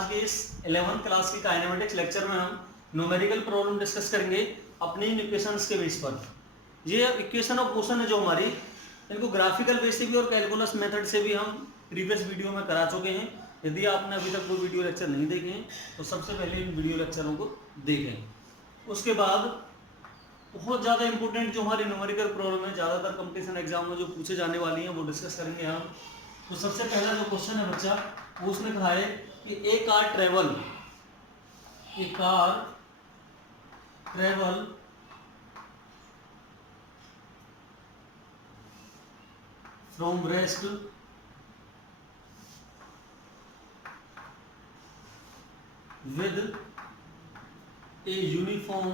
आज के इस 11th क्लास की काइनेमेटिक्स लेक्चर में हम न्यूमेरिकल प्रॉब्लम डिस्कस करेंगे अपनी इन इक्वेशंस के बेस पर। ये इक्वेशन ऑफ मोशन है जो हमारी, इनको ग्राफिकल बेस से भी और कैलकुलस मेथड से भी हम प्रीवियस वीडियो में करा चुके हैं। यदि आपने अभी तक कोई वीडियो लेक्चर नहीं देखे हैं तो सबसे पहले इन वीडियो लेक्चरों को देखें। उसके बाद बहुत ज़्यादा इंपॉर्टेंट जो हमारी न्यूमेरिकल प्रॉब्लम है, ज़्यादातर कंपटीशन एग्जाम में जो पूछे जाने वाली हैं वो डिस्कस करेंगे हम। तो सबसे पहला जो क्वेश्चन है बच्चा, वो उसने कहा है कि a car travel from rest with a uniform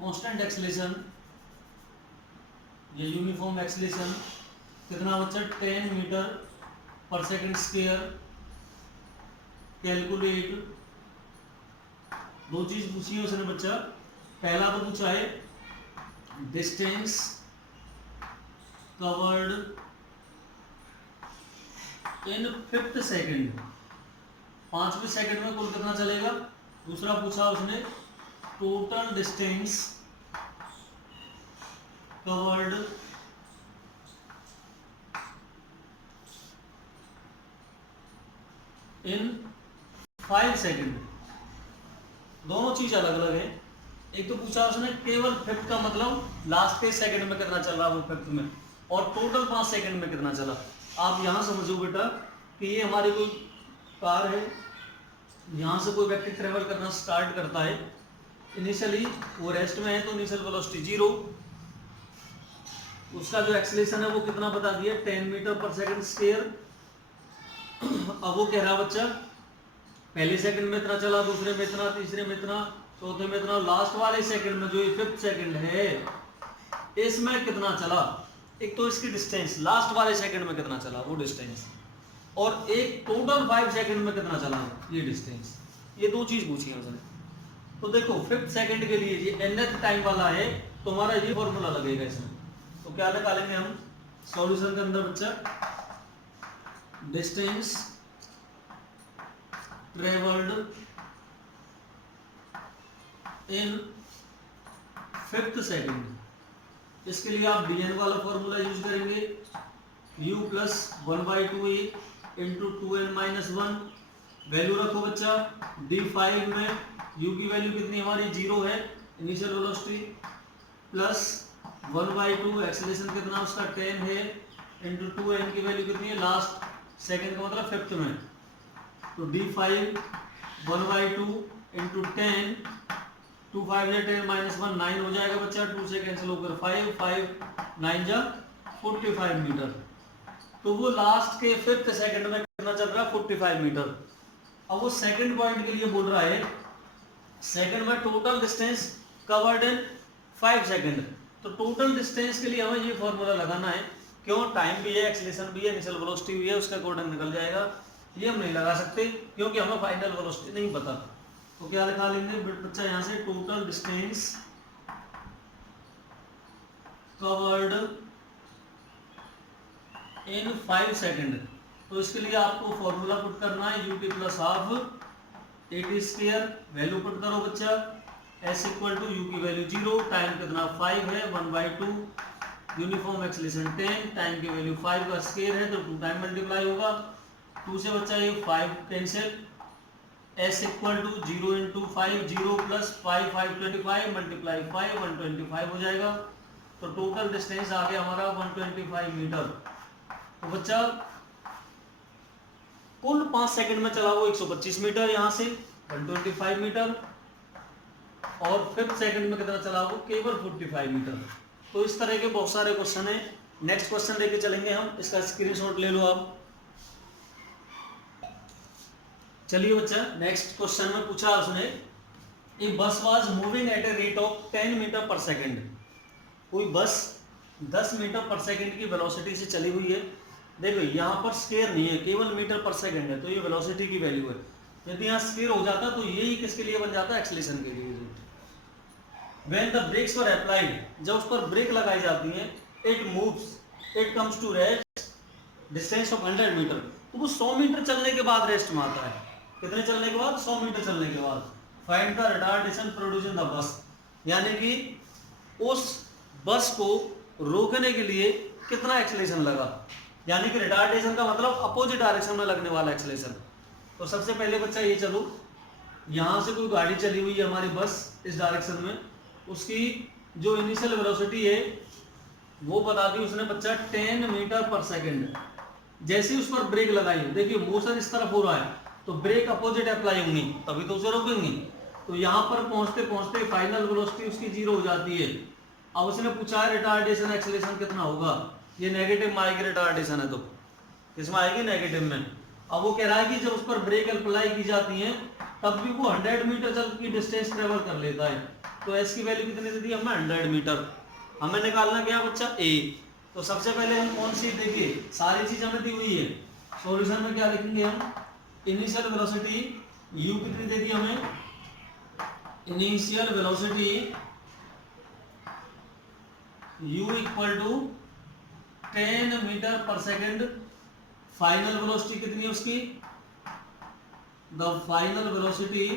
constant acceleration, ये यूनिफॉर्म एक्सीलरेशन कितना बच्चा 10 meter per second square. Calculate, दो चीज पूछी है उसने बच्चा। पहला तो पूछा है distance covered in 5th second, 5वें सेकंड में कुल कितना चलेगा। दूसरा पूछा उसने total distance covered in 5 second. दोनों चीज अलग अलग है। एक तो पूछा उसने केवल 5th का मतलब लास्ट के सेकंड में कितना चल रहा है वो 5th में, और टोटल 5 सेकंड में कितना चला। आप यहां समझो बेटा कि ये हमारी कोई कार है, यहां से कोई व्यक्ति ट्रेवल करना स्टार्ट करता है। इनिशियली वो रेस्ट में है तो इनिशियल वेलोसिटी 0, उसका जो एक्सीलरेशन है वो कितना बता दिया 10 मीटर पर सेकंड स्क्वायर। अब वो कह रहा बच्चा पहले सेकंड में इतना चला, दूसरे में इतना, तीसरे में इतना, चौथे में इतना, लास्ट वाले सेकंड में जो ये 5th सेकंड है इसमें कितना चला। एक तो इसकी डिस्टेंस लास्ट वाले सेकंड में कितना चला वो डिस्टेंस, और एक टोटल 5 सेकंड में कितना चला ये डिस्टेंस। ये दो चीज पूछी है उसने। तो देखो 5th सेकंड के लिए ये nth टाइम वाला है तो हमारा ये फॉर्मूला लगेगा इसमें। तो क्या निकालेंगे हम सॉल्यूशन के अंदर बच्चा, distance travelled in 5th second. इसके लिए आप dn वाला फॉर्मूला यूज करेंगे, u plus 1/2a into 2n-1। Value रखो बच्चा d5 में, u की वैल्यू कितनी हमारी 0 है इनिशियल वेलोसिटी, प्लस 1/2 एक्सीलरेशन कितना उसका 10 है, इंटू 2n की वैल्यू कितनी है लास्ट सेकंड का मतलब 5th में। तो d5 1/2 इंटू 10, 2 5 या 10 -1 9 हो जाएगा बच्चा। 2 से कैंसिल होकर 5 5 9 जा 45 मीटर। तो वो लास्ट के 5th सेकंड में कितना चल रहा है 45 मीटर। अब वो सेकंड पॉइंट के लिए बोल रहा है सेकंड में total distance covered in 5 second. तो टोटल डिस्टेंस के लिए हमें ये फॉर्मूला लगाना है। क्यों, टाइम भी है, एक्सीलरेशन भी है, इनिशियल वेलोसिटी भी है, उसका अकॉर्डिंग निकल जाएगा। ये हम नहीं लगा सकते क्योंकि हमें फाइनल वेलोसिटी नहीं पता। तो क्या लिखा लेंगे बच्चा यहाँ से, total distance covered in 5 second. तो इसके लिए आपको फॉर्मूला पुट करना है ut plus half at²। Value put करो बच्चा, s इक्वल टू u की वैल्यू 0, टाइम कितना 5 है, 1/2 यूनिफॉर्म एक्सीलरेशन 10, टाइम की वैल्यू 5 का स्क्वायर है तो 2 टाइम मल्टीप्लाई होगा। 2 से बच्चा ये 5 cancel, s equal to 0 into 5 0 plus 5 5 25 multiply 5 125 हो जाएगा। तो टोटल डिस्टेंस आ गया हमारा 125 मीटर। तो बच्चा कुल 5 सेकंड में चला वो 125 मीटर, यहाँ से 125 मीटर, और 5th सेकंड में कितना चला वो केवल 45 मीटर। तो इस तरह के बहुत सारे क्वेश्चन है। नेक्स्ट क्वेश्चन लेके चलेंगे हम, इसका स्क्रीनशॉट ले लो आप। चलिए बच्चा नेक्स्ट क्वेश्चन में पूछा उसने, a bus was moving at a rate of 10 meter per second. कोई बस 10 मीटर पर सेकंड की वेलोसिटी से चली हुई है। देखो यहाँ पर स्क्वायर नहीं है, केवल मीटर पर सेकंड है, तो ये वेलोसिटी की वैल्यू है। यदि यहाँ स्क्वायर हो जाता तो यही किसके लिए बन जाता, एक्सीलरेशन के लिए। When the brakes were applied, जब उस पर ब्रेक लगाई जाती है it moves, it comes to rest distance of 100 meter, तो वो 100 मीटर चलने के बाद रेस्ट में आता है। कितने चलने के बाद? 100 मीटर चलने के बाद। Find the retardation produce in the bus, यानी कि उस बस को रोकने के लिए कितना एक्सेलरेशन लगा, यानी कि रिटार्डेशन का मतलब अपोजिट डायरेक्शन में लगने वाला एक्सेलरेशन। तो सबसे पहले बच्चा ये चलो, यहाँ से कोई गाड़ी चली हुई है हमारी बस इस डायरेक्शन में, उसकी जो इनिशियल वेलोसिटी है वो बता दी उसने बच्चा 10 मीटर पर सेकंड। जैसे ही उस पर ब्रेक लगाई, देखिए मोशन इस तरफ हो रहा है तो ब्रेक अपोजिट अप्लाई होंगी तभी तो उसे रोकेंगे। तो यहाँ पर पहुंचते पहुंचते फाइनल वेलोसिटी उसकी 0 हो जाती है। अब उसने पूछा है रिटार्डेशन एक्सेलरेशन कितना होगा, ये नेगेटिव में आएगी रिटार्डेशन है तो किसमें आएगी? नेगेटिव में। अब वो कह रहा है कि जब उस पर ब्रेक अप्लाई की जाती है तब भी वो 100 मीटर चल की डिस्टेंस ट्रेवल कर लेता है। तो एस की वैल्यू कितनी दे दी हमें? 100 मीटर। हमें निकालना क्या बच्चा? ए। तो सबसे पहले हम कौन सी, देखिए सारी चीज हमें दी हुई है, सॉल्यूशन में क्या लिखेंगे हम? इनिशियल वेलोसिटी u कितनी दे दी हमें? Initial velocity u equal to 10 meter per second. Final velocity कितनी है उसकी? द फाइनल वेलोसिटी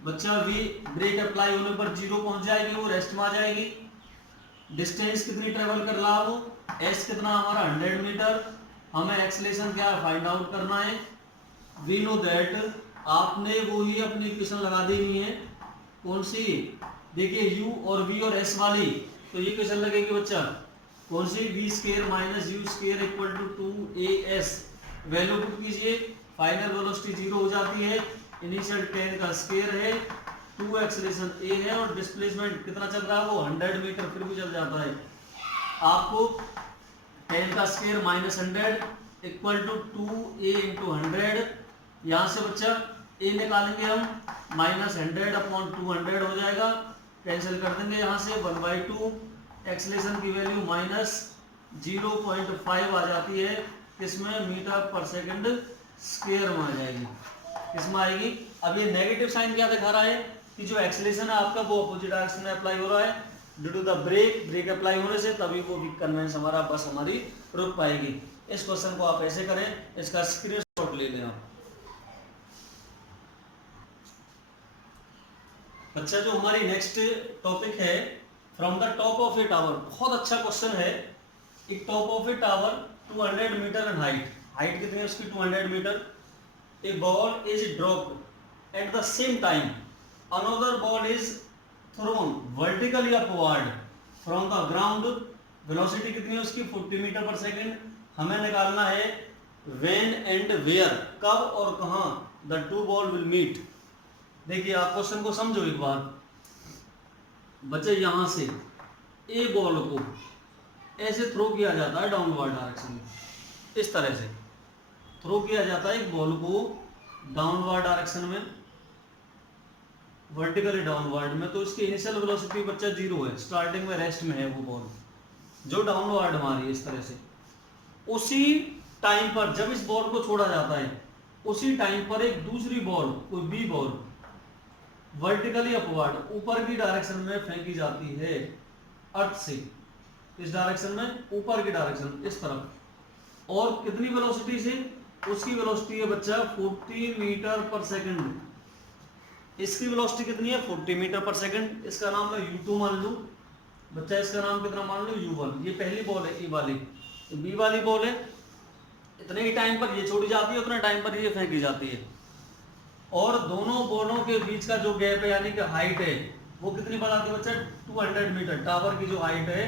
बच्चा v ब्रेक अप्लाई होने पर 0 पहुंच जाएगी, वो रेस्ट में आ जाएगी। डिस्टेंस कितनी ट्रेवल कर रहा वो? s कितना हमारा? 100 मीटर। हमें एक्सेलरेशन क्या फाइंड आउट करना है? वी नो दैट, आपने वो ही अपनी इक्वेशन लगा देनी है। कौन सी? देखिए u और v और s वाली, तो ये इक्वेशन लगेगी बच्चा कौन सी? v square minus u square equal to 2as। Value put कीजिए, फाइनल वेलोसिटी 0 हो जाती है, इनिशियल 10 का स्क्वायर है, 2 एक्सेलरेशन a है और डिस्प्लेसमेंट कितना चल रहा है वो? 100 मीटर, फिर भी चल जाता है। आपको 10 का square minus 100 equal to 2a into 100, यहाँ से बच्चा a निकालेंगे हम, माइनस 100 अपॉन 200 हो जाएगा, कैंसिल कर देंगे यहाँ से 1/2। एक्सेलरेशन की वैल्यू माइनस 0.5 आ जाती है, किसमें? मीटर पर सेकंड स्क्वायर में आ जाएगी। किसमें आएगी? अब ये नेगेटिव साइन क्या दिखा रहा है कि जो एक्सेलरेशन है आपका वो अपोजिट डायरेक्शन में अप्लाई हो रहा है due to the brake apply होने से, तभी वो कन्वेंस हमारा बस हमारी रुक पाएगी। इस क्वेश्चन को आप ऐसे करें, इसका स्क्रीनशॉट ले लें आप। अच्छा, जो हमारी नेक्स्ट टॉपिक है, from the top of a tower, बहुत अच्छा क्वेश्चन है। एक top of a tower 200 meter and height कितनी है उसकी? 200 meter. A ball is dropped at the same time another ball is thrown vertically upward from the ground. Velocity कितनी है उसकी? 40 मीटर पर सेकेंड। हमें निकालना है व्हेन एंड वेयर, कब और कहां the two ball will meet. देखिए आप क्वेश्चन को समझो एक बार बच्चे, यहां से ए बॉल को ऐसे थ्रो किया जाता है डाउनवर्ड डायरेक्शन में, इस तरह से थ्रो किया जाता है एक बॉल को डाउनवर्ड डायरेक्शन में, वर्टिकली डाउनवर्ड में। तो इसकी इनिशियल वेलोसिटी बच्चा 0 है, स्टार्टिंग में रेस्ट में है वो बॉल जो डाउनवर्ड मारी है इस तरह से। उसी टाइम पर जब इस बॉल को छोड़ा जाता है, उसी टाइम पर एक दूसरी बॉल, कोई बी बॉल वर्टिकली अपवर्ड ऊपर की डायरेक्शन में फेंकी जाती है अर्थ से, इस डायरेक्शन में ऊपर की डायरेक्शन इस तरफ। और कितनी वेलोसिटी से? उसकी वेलोसिटी है बच्चा 40 मीटर पर सेकंड। इसकी वेलोसिटी कितनी है? 40 मीटर पर सेकंड। इसका नाम मैं u2 मान लूं बच्चा, इसका नाम कितना मान लो? u1। ये पहली बॉल है ए वाली, तो बी वाली बॉल है, इतने ही टाइम पर ये छोड़ी जाती है, उतने टाइम पर ये फेंकी जाती है। और दोनों बॉलों के बीच का जो गैप है यानी कि हाइट है वो कितनी बताती है बच्चा? 200 मीटर। टावर की जो हाइट है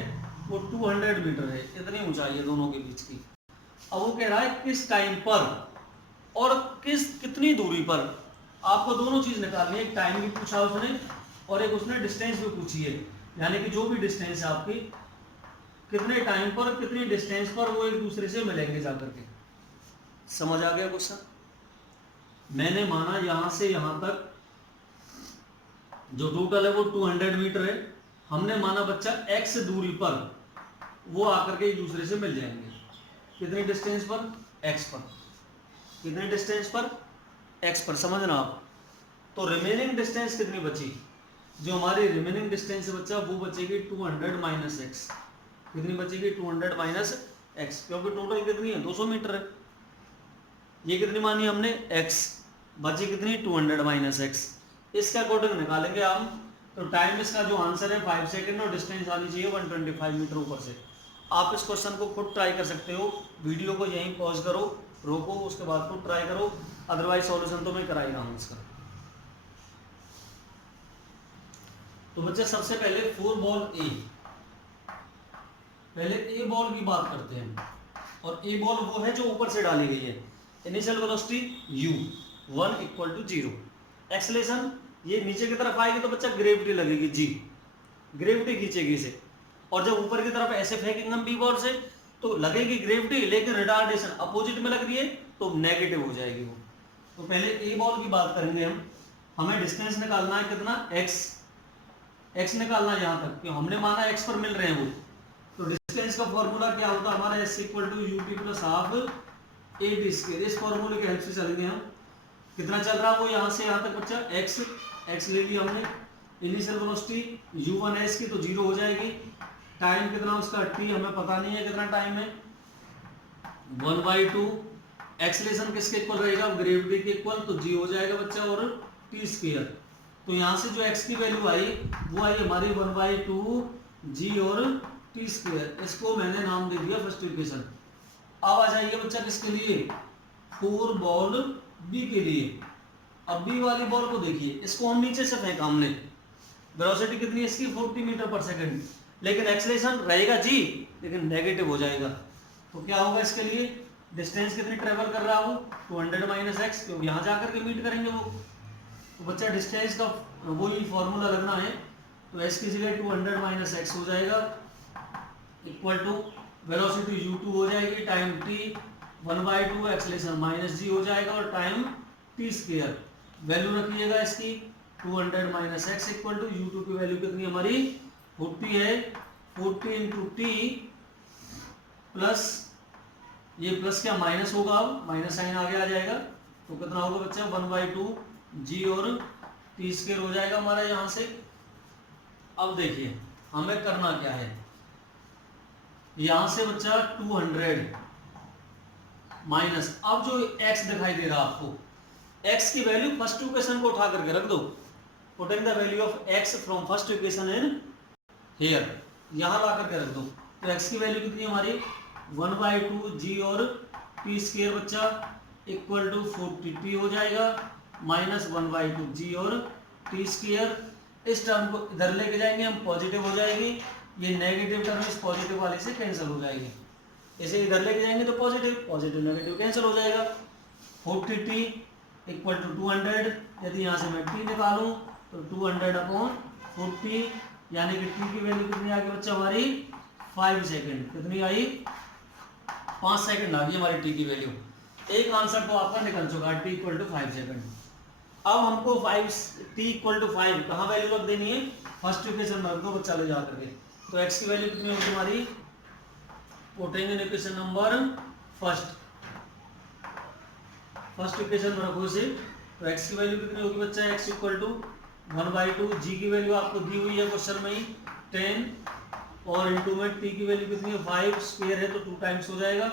वो 200 मीटर है, इतनी ऊंचाई है दोनों के बीच की। अब वो कह रहा है किस टाइम पर और कितनी दूरी पर। आपको दोनों चीज निकालनी है, एक टाइम भी पूछा उसने और एक उसने डिस्टेंस भी पूछी है, यानी कि जो भी डिस्टेंस है आपकी, कितने टाइम पर कितनी डिस्टेंस पर वो एक दूसरे से मिलेंगे जाकर के। समझ आ गया क्वेश्चन? मैंने माना यहां से यहां तक जो टोटल है वो 200 मीटर है, हमने माना बच्चा x दूरी पर वो आकर के एक दूसरे से मिल जाएंगे। कितनी डिस्टेंस पर? x पर। कितनी डिस्टेंस पर? x पर। समझना आप। तो रिमेनिंग डिस्टेंस कितनी बची? जो हमारी रिमेनिंग डिस्टेंस बचा वो बचेगी 200 माइनस एक्स। कितनी बचेगी? 200 माइनस एक्स, क्योंकि टोटल कितनी है? 200 मीटर है। ये कितनी मानी हमने? एक्स। बची कितनी? 200 माइनस एक्स। इसके अकॉर्डिंग निकालेंगे हम। तो टाइम इसका जो आंसर है 5 सेकेंड और डिस्टेंस आनी चाहिए 125 मीटर ऊपर से। आप इस क्वेश्चन को खुद ट्राई कर सकते हो, वीडियो को यहीं पॉज करो, रोको, उसके बाद खुद ट्राई करो, अदरवाइज सॉल्यूशन तो मैं करा ही रहा हूँ इसका। तो बच्चे सबसे पहले 4 बॉल ए, पहले ए बॉल की बात करते हैं। और ए बॉल वो है जो ऊपर से डाली गई है। Initial velocity u 1 equal to 0। Acceleration ये नीचे की तरफ आएगी तो बच्चा ग्रेविटी लगेगी g, ग्रेविटी खींचेगी इसे। और जब ऊपर की तरफ ऐसे फेंकेंगे हम बी बॉल से तो लगेगी ग्रेविटी, लेकिन रिटार्डेशन अपोजिट में लग रही है तो नेगेटिव हो जाएगी वो। तो पहले ए बॉल की बात करेंगे हम। हमें डिस्टेंस निकालना है कितना? x निकालना है यहाँ तक, क्यों हमने माना x पर मिल रहे हैं वो। तो डिस्टेंस का फॉर्मूला क्या होता है हमारा? s equal to ut plus half ab square. इस फॉर्मूले की हेल्प से चलेंगे हम। कितना चल रहा है वो यहाँ से यहाँ तक बच्चा? x ले लिया हमने। इनिशियल वेलोसिटी u1s की तो 0 हो जाएगी। टाइम कितना उसका? t, हमें पता नहीं है कितना टाइम है, 1/2। एक्सेलरेशन किसके इक्वल रहेगा? ग्रेविटी के इक्वल, तो g हो जाएगा बच्चा, और t स्क्वायर। तो यहाँ से जो x की वैल्यू आई वो आई हमारी 1/2 g और t स्क्वायर। इसको मैंने नाम दे दिया फर्स्ट इक्वेशन। अब आ जाइए बच्चा किसके लिए? 4 बॉल बी के लिए। अब बी वाली बॉल को देखिए, इसको हम नीचे से फेंका हमने। वेलोसिटी कितनी है इसकी? 40 मीटर पर सेकंड, लेकिन एक्सेलरेशन रहेगा जी, लेकिन नेगेटिव हो जाएगा। तो क्या होगा इसके लिए? डिस्टेंस कितनी ट्रेवल कर रहा हो? 200 माइनस एक्स, क्योंकि यहाँ जाकर के मीट करेंगे वो। तो बच्चा डिस्टेंस का वही फॉर्मूला लगना है। तो एस की जगह 200 माइनस एक्स हो जाएगा इक्वल टू वेलोसिटी u2 हो जाएगी, टाइम t 1/2, एक्सेलरेशन माइनस जी हो जाएगा, और टाइम t स्क्वायर। वैल्यू रखिएगा इसकी 200 minus x equal to u2 की वैल्यू कितनी हमारी? 40 है। 40 इंटू टी प्लस, ये प्लस क्या माइनस होगा, अब माइनस साइन आगे आ जाएगा। तो कितना होगा बच्चा? 1/2 जी और टी स्क्वायर हो जाएगा हमारा यहाँ से। अब देखिए हमें करना क्या है। यहाँ से बच्चा 200 माइनस, अब जो x दिखाई दे रहा आपको, x की वैल्यू फर्स्ट इक्वेशन को उठा करके रख दो। Putting the value of x from first equation in here, यहाँ ला करके रख दो। तो x की वैल्यू कितनी हमारी? 1/2 g और t स्क्वायर बच्चा इक्वल टू 40t हो जाएगा, माइनस 1/2 g और t स्क्वायर। इस टर्म को इधर लेके जाएंगे हम, पॉजिटिव हो जाएगी। ये नेगेटिव टर्म इस पॉजिटिव वाले से कैंसिल हो जाएगी। इसे इधर लेके जाएंगे तो पॉजिटिव पॉजिटिव नेगेटिव कैंसिल हो जाएगा। 40t इक्वल टू 200, यदि यहाँ से मैं t निकालूं तो 200/40, यानी कि t की वैल्यू कितनी आ गई बच्चा हमारी? 5 सेकेंड। कितनी आई? 5 सेकेंड आ गई हमारी t की वैल्यू। एक आंसर तो आपका निकल चुका है, t इक्वल टू 5 सेकेंड। अब हमको t इक्वल टू 5 कहाँ वैल्यू रख देनी है? फर्स्ट इक्वेशन में रख दो बच्चा ले जा करके। तो x की वैल्यू कितनी होगी हमारी? Putting in equation number first equation में रखो इसे। तो x की वैल्यू कितनी होगी बच्चा? x इक्वल टू 1/2, g की वैल्यू आपको दी हुई है क्वेश्चन में ही 10, और इंटू में t की वैल्यू कितनी है? 5 स्क्वायर है तो 2 टाइम्स हो जाएगा।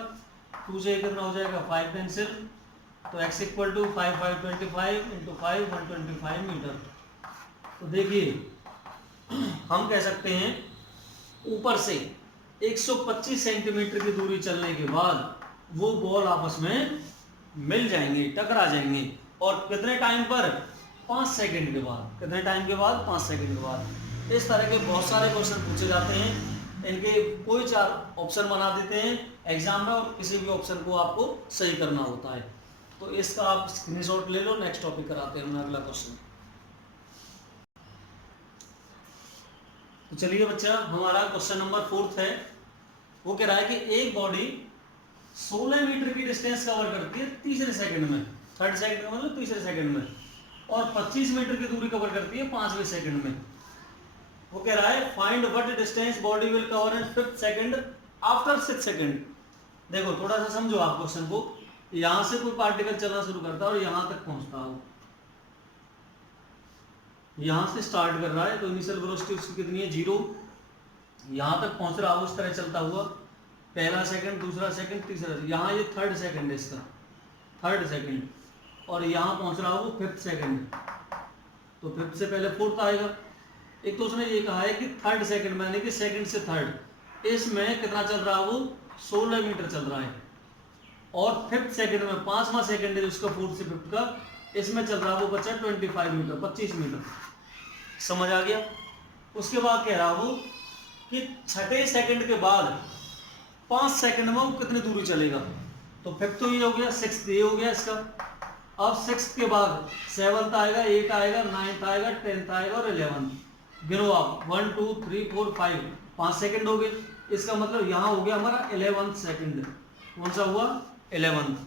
2 से कितना हो जाएगा? 5 कैंसिल। तो x equal to 5 5 25 into 5 125 meter. तो देखिए हम कह सकते हैं ऊपर से 125 सेंटीमीटर की दूरी चलने के बाद वो बॉल आपस में मिल जाएंगे, टकरा जाएंगे। और कितने टाइम पर? 5 सेकंड के बाद। कितने टाइम के बाद? 5 सेकंड के बाद। इस तरह के बहुत सारे क्वेश्चन पूछे जाते हैं। इनके कोई 4 ऑप्शन बना देते हैं एग्जाम में, और किसी भी ऑप्शन को आपको सही करना होता है। तो इसका आप स्क्रीनशॉट ले लो। नेक्स्ट टॉपिक कराते हैं अगला क्वेश्चन। तो चलिए बच्चा, हमारा क्वेश्चन नंबर 4 है। वो कह रहा है कि एक बॉडी 16 मीटर की डिस्टेंस कवर करती है तीसरे सेकंड में, थर्ड सेकंड में मतलब तीसरे सेकंड में, और 25 मीटर की दूरी कवर करती है 5वें सेकंड में। वो कह रहा है find what distance body will cover in 5th second after 6 second. देखो थोड़ा सा समझो आप क्वेश्चन को। यहां से कोई पार्टिकल चलना शुरू करता है और यहां तक पहुंचता हो, यहाँ से स्टार्ट कर रहा है तो इनिशियल वेलोसिटी उसकी कितनी है 0, यहाँ तक पहुँच रहा है उस तरह चलता हुआ, पहला सेकंड, दूसरा सेकंड, तीसरा, यहाँ ये थर्ड सेकंड है इसका, थर्ड सेकंड, और यहाँ पहुँच रहा है वो फिफ्थ सेकंड, तो फिफ्थ से पहले फोर्थ आएगा। एक तो उसने ये कहा है कि थर्ड सेकंड में, यानी कि सेकंड से थर्ड, इसमें कितना चल रहा है वो 16 मीटर चल रहा है, और फिफ्थ सेकंड में, पांचवा सेकंड है उसका फोर्थ से फिफ्थ का, इसमें चल रहा है वो बच्चा 25 मीटर, 25 मीटर। समझ आ गया। उसके बाद कह रहा वो कि छठे सेकंड के बाद 5 सेकंड में वो कितनी दूरी चलेगा, तो फिफ्थ तो ये हो गया, सिक्स्थ ये हो गया इसका। अब सिक्स्थ के बाद सेवंथ आएगा, 8 आएगा, 9th आएगा, 10th आएगा और 11th। गिनो आप 1 2 3 4 5, 5 सेकंड हो गए। इसका मतलब यहाँ हो गया हमारा 11th सेकंड। कौन सा हुआ 11th।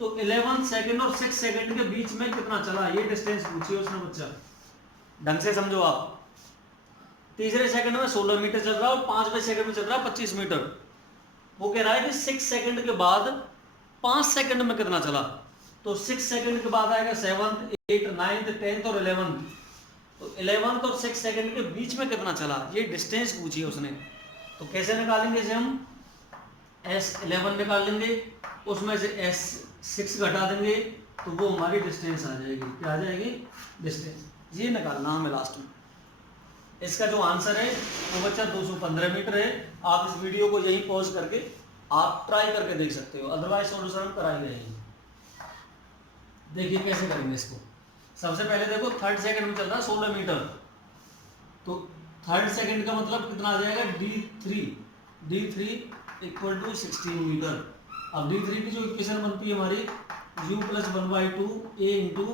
तो 11th सेकंड और 6 सेकंड के बीच में कितना चला, ये डिस्टेंस पूछिए उसने बच्चा, ढंग से समझो आप। तीसरे सेकंड में 16 मीटर चल रहा है और पांचवें सेकंड में चल रहा है 25 मीटर। वो कह रहा है कि 6 सेकंड के बाद 5 सेकंड में कितना चला, तो 6 सेकंड के बाद आएगा 7th 8th 9th 10th और 11th। तो 11th और 6 सेकंड के बीच में कितना चला, ये डिस्टेंस पूछी उसने। तो कैसे निकालेंगे इसे हम, S11 निकाल लेंगे, उसमें से S6 घटा देंगे, तो वो हमारी डिस्टेंस आ जाएगी। क्या आ जाएगी, डिस्टेंस। ये निकालना हमें लास्ट में। इसका जो आंसर है वो बच्चा 215 मीटर है। आप इस वीडियो को यहीं पॉज करके आप ट्राई करके देख सकते हो, अदरवाइज सॉल्यूशन हम कराई रहेंगे। देखिए कैसे करेंगे इसको। सबसे पहले देखो थर्ड सेकंड में चल रहा है 16 मीटर, तो थर्ड सेकंड का मतलब कितना आ जाएगा D3 इक्वल टू 16 मीटर। अब D3 की जो इक्वेशन बनती है हमारी u plus 1/2 a into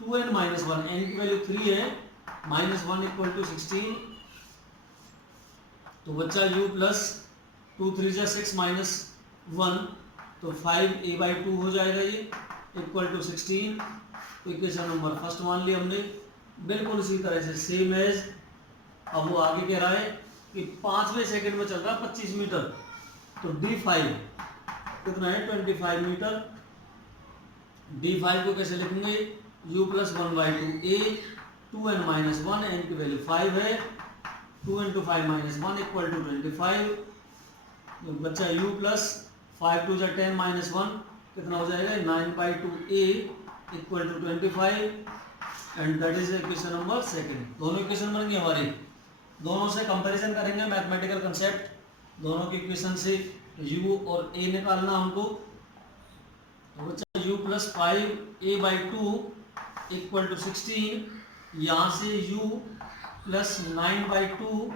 2n minus 1, n की वैल्यू 3 है, -1 इक्वल टू 16, तो बच्चा u प्लस 2 3 जा 6 माइनस 1, तो 5a/2 हो जाएगा ये, इक्वल टू 16। तो इक्वेशन नंबर फर्स्ट मान लिया हमने। बिल्कुल इसी तरह से सेम एज, अब वो आगे कह रहा है कि 5वें सेकंड में चल रहा है 25 मीटर, तो D5 कितना है 25 मीटर। D5 को कैसे लिखेंगे, u plus 1/2 a 2n minus 1, n की वैल्यू 5 है, 2 इंटू 5 माइनस 1 इक्वल टू 25। तो बच्चा u प्लस 5 2 10 माइनस 1 कितना हो जाएगा 9/2 a equal to 25, and that is equation number second. दोनों इक्वेशन बन गई हमारी, दोनों से कंपैरिजन करेंगे मैथमेटिकल कंसेप्ट, दोनों की इक्वेशन से u और a निकालना हमको। तो बच्चा u plus 5a/2 equal to 16, यहाँ से u plus 9/2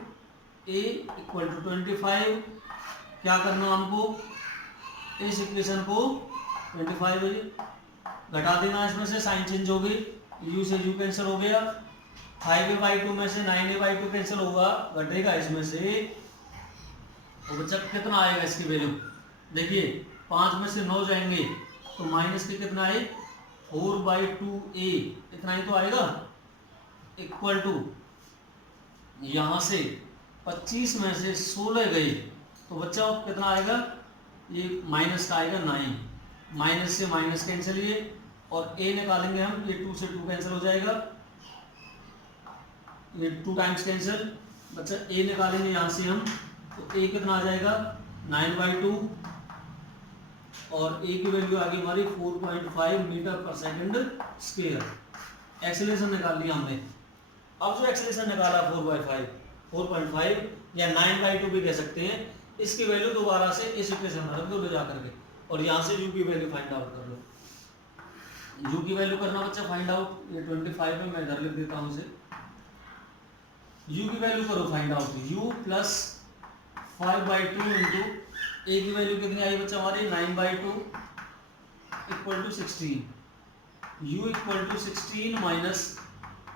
a equal to 25। क्या करना हमको, इस इक्वेशन को 25 घटा देना, इसमें से साइन चेंज हो गई, u से u कैंसिल हो गया, 5a/2 में से 9a/2 कैंसिल होगा, घटेगा इसमें से, तो बच्चा कितना आएगा इसकी वैल्यू, देखिए 5 में से 9 जाएंगे तो माइनस के कितना है 4/2a, इतना ही तो आएगा, इक्वल टू यहाँ से 25 में से 16 गए तो बच्चा कितना आएगा, ये माइनस का आएगा 9, माइनस से माइनस कैंसिल ये, और a निकालेंगे हम, ये 2 से 2 कैंसिल हो जाएगा, ये 2 टाइम्स कैंसिल, बच्चा a निकालेंगे यहाँ से हम, तो a कितना आ जाएगा 9/2, और a की वैल्यू आ गई हमारी 4.5 metre per second square. Acceleration निकाल लिया हमने। अब जो एक्सेलरेशन निकाला 4.5 या 9/2 भी कह सकते हैं, इसकी वैल्यू दोबारा से इस इक्वेशन में रख दो ले जा करके, और यहाँ से u की वैल्यू फाइंड आउट कर लो। u की वैल्यू करना बच्चा फाइंड आउट, ये 25 है, मैं इधर लिख देता हूँ इसे। u की वैल्यू करो find out, u plus 5/2 into a की वैल्यू कितनी आई बच्चा हमारी 9/2 equal to 16, u equal to 16 minus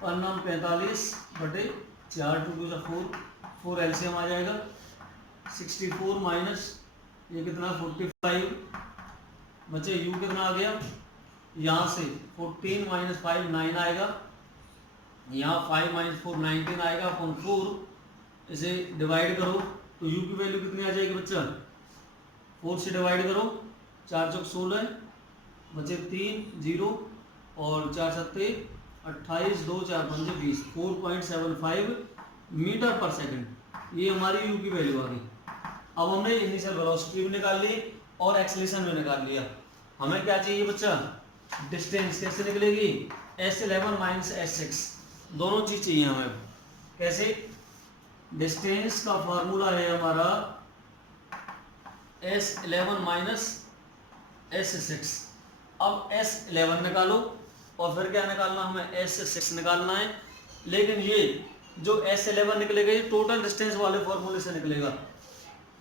45/4, 2 2 4, 4 LCM आ जाएगा, 64 माइनस ये कितना 45, बच्चे u कितना आ गया, यहाँ से 14 माइनस 5 9 आएगा, यहाँ 5 माइनस 4 19 आएगा अपॉन 4, इसे डिवाइड करो तो u की वैल्यू कितनी आ जाएगी बच्चा, 4 से डिवाइड करो, 4 चौक 16, बचे 3 0 और 4 सत्ते 28 2 4 5 20 4.75 मीटर पर सेकंड। ये हमारी यू की वैल्यू आ गई। अब हमने इनिशियल वेलोसिटी भी निकाल ली और एक्सेलरेशन भी निकाल लिया। हमें क्या चाहिए बच्चा? डिस्टेंस। कैसे निकलेगी? S11 माइनस S6, दोनों चीज चाहिए हमें। कैसे? डिस्टेंस का फॉर्मूला है हमारा S11 माइनस S6। अब S11 निकालो और फिर क्या निकालना हमें? S6 निकालना है। लेकिन ये जो S11 निकलेगा ये टोटल डिस्टेंस वाले फॉर्मूले से निकलेगा।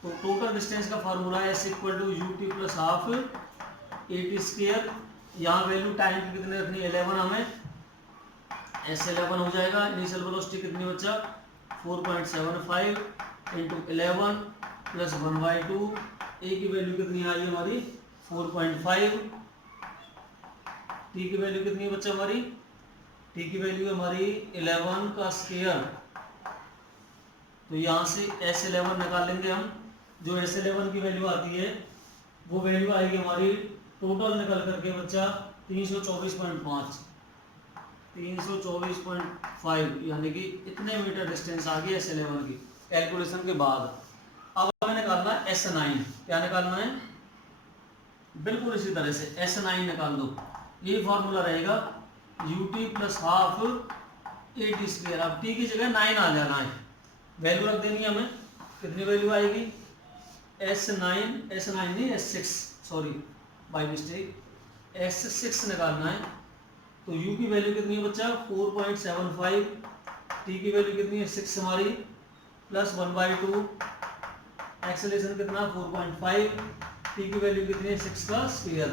तो टोटल डिस्टेंस का फॉर्मूला है S equal to u t plus half AT square. यहाँ वैल्यू टाइम की कितनी रखनी है? 11। हमें S11 हो जाएगा। इनिशियल वेलोसिटी कितनी बच्चा? 4.75 इंटू 11 प्लस 1/2। ए की वैल्यू कितनी आई हमारी? 4.5। टी की वैल्यू कितनी है बच्चा हमारी? टी की वैल्यू हमारी 11 का स्क्वायर। तो यहाँ से S11 निकालेंगे हम। जो S11 की वैल्यू आती है वो वैल्यू आएगी हमारी टोटल निकल करके बच्चा 324.5। 324.5 यानी कि इतने मीटर डिस्टेंस आ गई S11 की कैलकुलेशन के बाद। अब हमें निकालना है S9। क्या निकालना है? बिल्कुल इसी तरह से S9 निकाल दो। ये फॉर्मूला रहेगा ut plus half AT square. अब t की जगह 9 आ जाना है, वैल्यू रख देनी है हमें। कितनी वैल्यू आएगी? S9 नहीं S6, sorry by mistake S6 निकालना है। तो u की वैल्यू कितनी है बच्चा? 4.75। t की वैल्यू कितनी है? 6 हमारी प्लस 1/2। एक्सेलरेशन कितना? 4.5। t की वैल्यू कितनी है? 6 का स्क्वायर।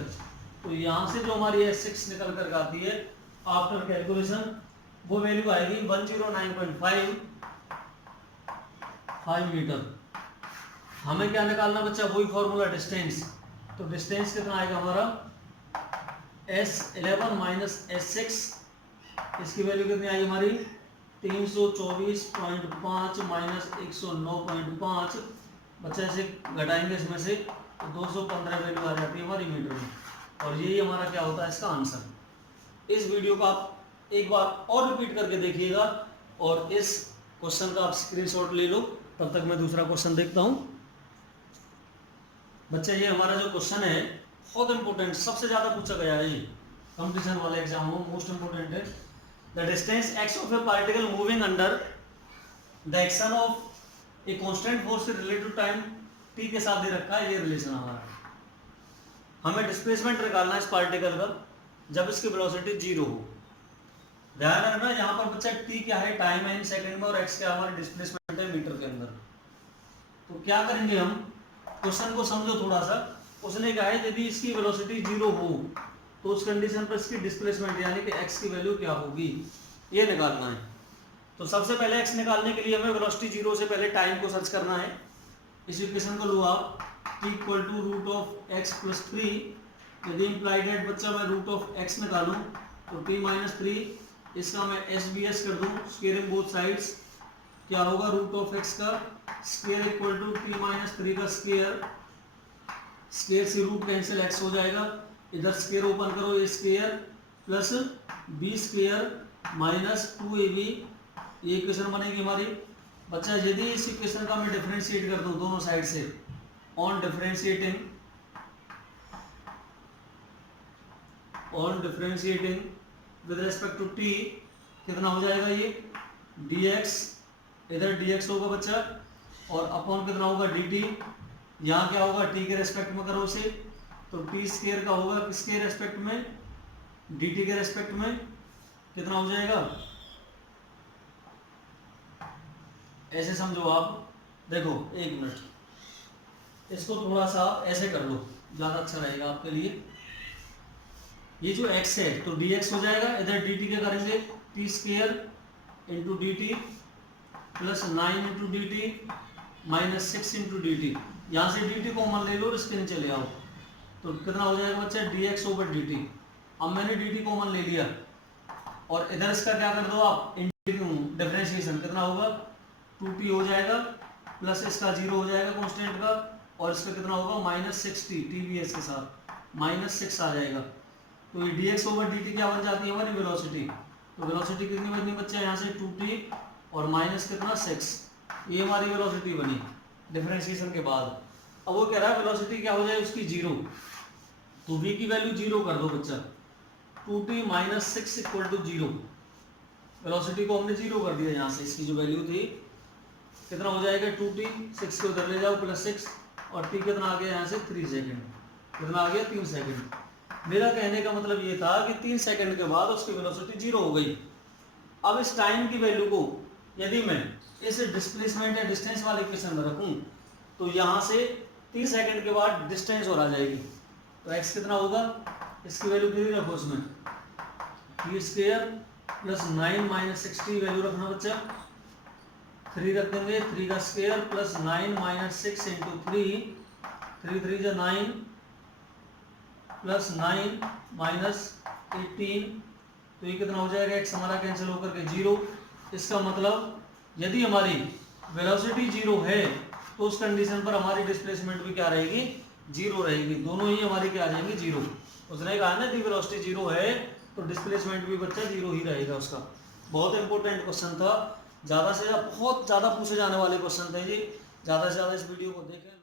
तो यहाँ से जो हमारी S6 निकल कर आती है आफ्टर कैलकुलेशन वो वैल्यू आएगी 109.5 मीटर। हमें क्या निकालना बच्चा? वही फॉर्मूला डिस्टेंस। तो डिस्टेंस कितना आएगा हमारा? S11 minus S6। इसकी वैल्यू कितनी आएगी हमारी? 324.5 माइनस 109.5। बच्चा ऐसे घटाएंगे इसमें से तो 215 वैल्यू आ जाती है हमारी मीटर में। और यही हमारा क्या होता है इसका आंसर। इस वीडियो को आप एक बार और रिपीट करके देखिएगा और इस क्वेश्चन का आप स्क्रीनशॉट ले लो। तब तक मैं दूसरा क्वेश्चन देखता हूं। बच्चा ये हमारा जो क्वेश्चन है बहुत इंपॉर्टेंट, सबसे ज्यादा पूछा गया है ये कंपटीशन वाले एग्जाम में, मोस्ट इंपॉर्टेंट है। The distance x of A particle moving under the action of a constant force relative time t के साथ दे रखा है। ये रिलेशन हमारा। हमें डिस्प्लेसमेंट निकालना है इस पार्टिकल का जब इसकी वेलोसिटी 0 हो। ध्यान रखना यहाँ पर बच्चा t क्या है? टाइम है इन सेकंड में, और x क्या हमारी डिस्प्लेसमेंट है मीटर के अंदर। तो क्या करेंगे हम? क्वेश्चन को समझो थोड़ा सा। उसने कहा है यदि इसकी वेलोसिटी 0 हो तो उस कंडीशन पर इसकी डिस्प्लेसमेंट यानी कि x की वैल्यू क्या होगी, ये निकालना है। तो सबसे पहले x निकालने के लिए हमें वेलोसिटी 0 से पहले टाइम को सर्च करना है। इस इक्वेशन को लो आप, t equal to root of x plus 3। यदि इम्प्लाइड है बच्चा मैं रूट ऑफ x निकालूं तो t माइनस 3, इसका मैं SBS कर दूं स्क्वायरिंग बोथ साइड्स। क्या होगा? रूट ऑफ x का square equal to t minus 3 का स्क्वायर। स्क्वायर से रूट कैंसिल, x हो जाएगा। इधर स्क्वायर ओपन करो, ये square plus b square minus 2ab। ये इक्वेशन बनेगी हमारी। बच्चा यदि इस इक्वेशन का मैं डिफरेंशिएट कर दूं दोनों साइड से, on differentiating with respect to t, कितना हो जाएगा ये? dx, इधर dx होगा बच्चा, और अपॉन कितना होगा? dt। यहाँ क्या होगा? t के रेस्पेक्ट में करो उसे, तो t स्क्वायर का होगा किसके रेस्पेक्ट में? dt के रेस्पेक्ट में। कितना हो जाएगा? ऐसे समझो आप। देखो एक मिनट, इसको थोड़ा सा ऐसे कर लो, ज्यादा अच्छा रहेगा आपके लिए। ये जो x है तो dx हो जाएगा, इधर dt क्या करेंगे? t square into dt plus 9 into dt minus 6 into dt। यहाँ से dt कॉमन ले लो, इसके नीचे ले आओ, तो कितना हो जाएगा बच्चा? dx over dt। अब मैंने dt कॉमन ले लिया और इधर इसका क्या कर दो आप? डिफरेंशिएशन कितना होगा? 2t हो जाएगा प्लस इसका 0 हो जाएगा कांस्टेंट का, और इसका कितना होगा? माइनस 6t TBS के साथ माइनस 6 आ जाएगा। तो ये dx ओवर dt क्या बन जाती है हमारी? वेलोसिटी। तो वेलोसिटी कितनी बनी बच्चे यहाँ से 2t और माइनस कितना 6, ये हमारी वेलोसिटी बनी डिफरेंशिएशन के बाद। अब वो कह रहा है वेलोसिटी क्या हो जाए उसकी 0, तो v की वैल्यू 0 कर दो बच्चा, 2t minus 6 equal to 0। Velocity को हमने 0 कर दिया यहाँ से, इसकी जो वैल्यू थी कितना हो जाएगा 2t, 6 को उधर ले जाओ प्लस 6 और t कितना आ गया यहाँ से 3 सेकेंड, कितना आ गया 3 सेकेंड। मेरा कहने का मतलब ये था कि 3 सेकेंड के बाद उसकी वेलोसिटी 0 हो गई। अब इस टाइम की वैल्यू को यदि मैं इस डिस्प्लेसमेंट या डिस्टेंस वाले इक्वेशन में रखूं तो यहाँ से 3 सेकेंड के बाद डिस्टेंस और आ जाएगी, तो x कितना होगा, इसकी वैल्यू कितनी रखो उसमें, t square plus 9 minus 60 value रखना बच्चा, 3 रख देंगे, 3 का स्क्वायर प्लस 9 माइनस 6 इंटू 3, 3 3 जा 9 प्लस 9 माइनस 18, तो ये कितना हो जाएगा, x हमारा कैंसिल होकर के 0। इसका मतलब यदि हमारी वेलोसिटी 0 है तो उस कंडीशन पर हमारी डिस्प्लेसमेंट भी क्या रहेगी, 0 रहेगी, दोनों ही हमारी क्या आ जाएंगी 0। उसने कहा ना कि वेलोसिटी 0 है तो डिस्प्लेसमेंट भी बच्चा 0 ही रहेगा उसका। बहुत इंपॉर्टेंट क्वेश्चन था, ज़्यादा से ज़्यादा बहुत ज़्यादा पूछे जाने वाले क्वेश्चन थे जी, ज़्यादा से ज़्यादा इस वीडियो को देखें।